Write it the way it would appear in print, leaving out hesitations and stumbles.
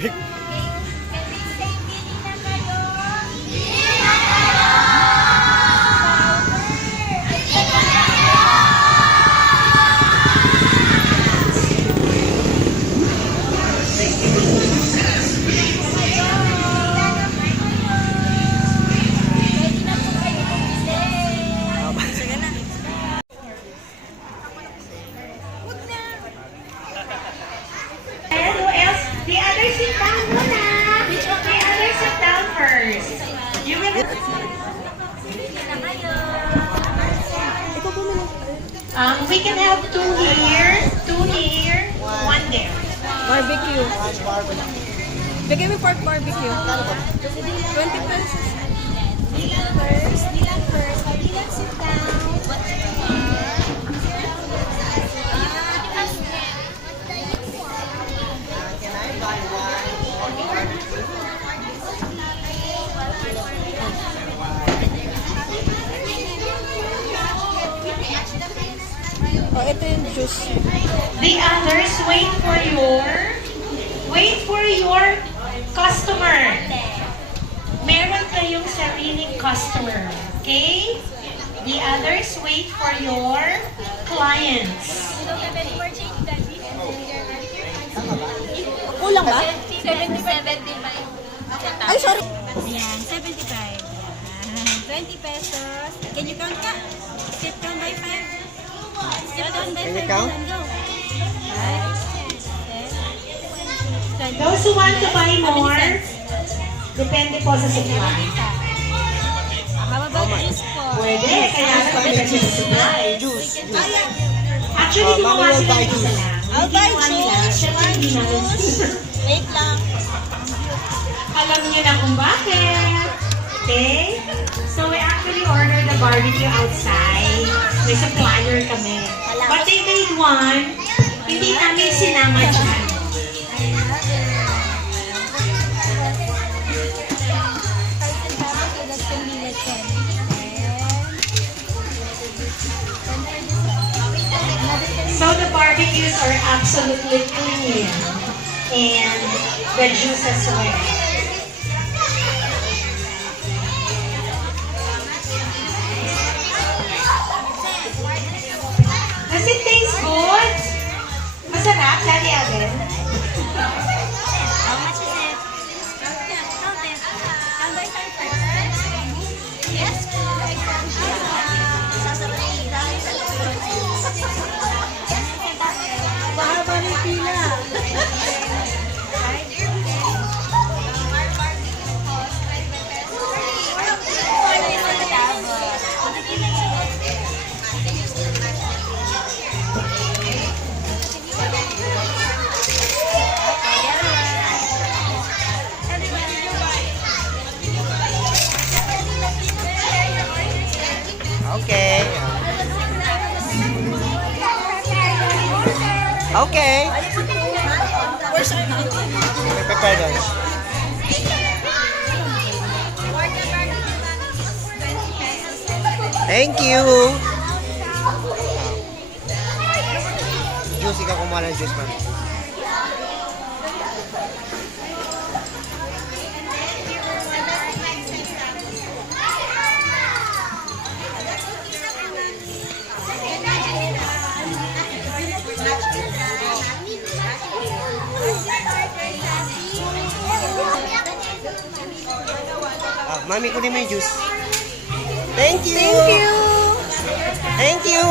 barbecue. The others sit down muna. The others sit down first. You will... we can have two here, one there. Barbecue. Bigay mo pork barbecue. 20 pesos. Dilan first. Dilan sit down. Oh, ito yung juice. The others wait for your customer. Meron kayong sariling customer. Okay? The others wait for your clients. Kulang ba? 75. Ay, sorry. Ayan, 75. Ayan, 20 pesos. Can you count ka? Step down by 5. Step down by 5. Can you count? Go. Those who want to buy more, depende po sa supply. How about juice po? Pwede, kaya depende sa supply. Actually, gumawa sila ng isa lang. I'll buy Ginawa nila, juice. syempre hindi naman. Wait lang. Alam niyo na kung bakit. Okay? So we actually ordered the barbecue outside. May supplier kami. But they made one. Hindi namin sinama dyan. So the barbecues are absolutely clean. And the juice as well. Does it taste good? Masarap, Daddy Alvin? How much is it? Count it. Count by 5 first. Yes po. Mahaba ng pila. Okay. Okay. Prepare those. Thank you. Juice, ikaw kumuha ng juice, man. Mami, kunin mo yung juice. Thank you. Thank you. Thank you.